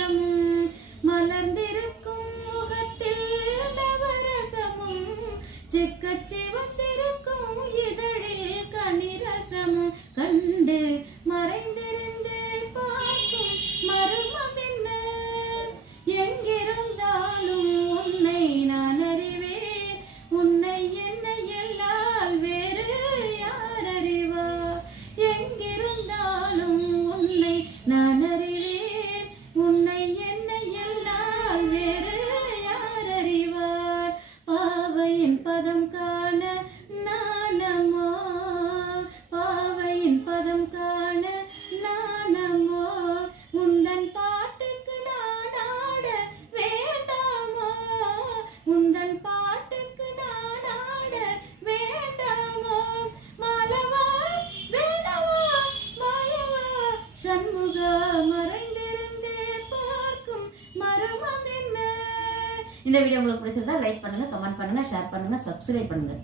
நேசமும் மலர்ந்திருக்கும் முகத்தில் நவரசமும் செக்கச் சிவந்திருக்கும் இதழில் கனிரசமும் கண்டு மறைந்திருந்து பார்க்கும் மர்மம் என்ன? எங்கிருந்தாலும் உன்னை நான் அறிவேன். உன்னை என்னை எல்லால் வேறு யார் அறிவார்? எங்கிருந்தாலும் உன்னை நான் அறிவேன். உன்னை என்னை எல்லால் வேறு யார் அறிவார்? பாவையின் பதம் காண நாணமோ, பாவையின் பதம் காண நாணமோ, உந்தன் பாட்டுக்கு நான் ஆட வேண்டாமோ, உந்தன் பாட்டுக்கு நான் ஆட வேண்டாமோ, மாலவா வேணவா மாயவா சண்முகா மறைந்திருந்தே பார்க்கும் மர்மம் என்ன? இந்த வீடியோ உங்களுக்கு பிடிச்சிருந்தா லைக் பண்ணுங்க, கமெண்ட் பண்ணுங்க, ஷேர் பண்ணுங்க, சப்ஸ்கிரைப் பண்ணுங்க.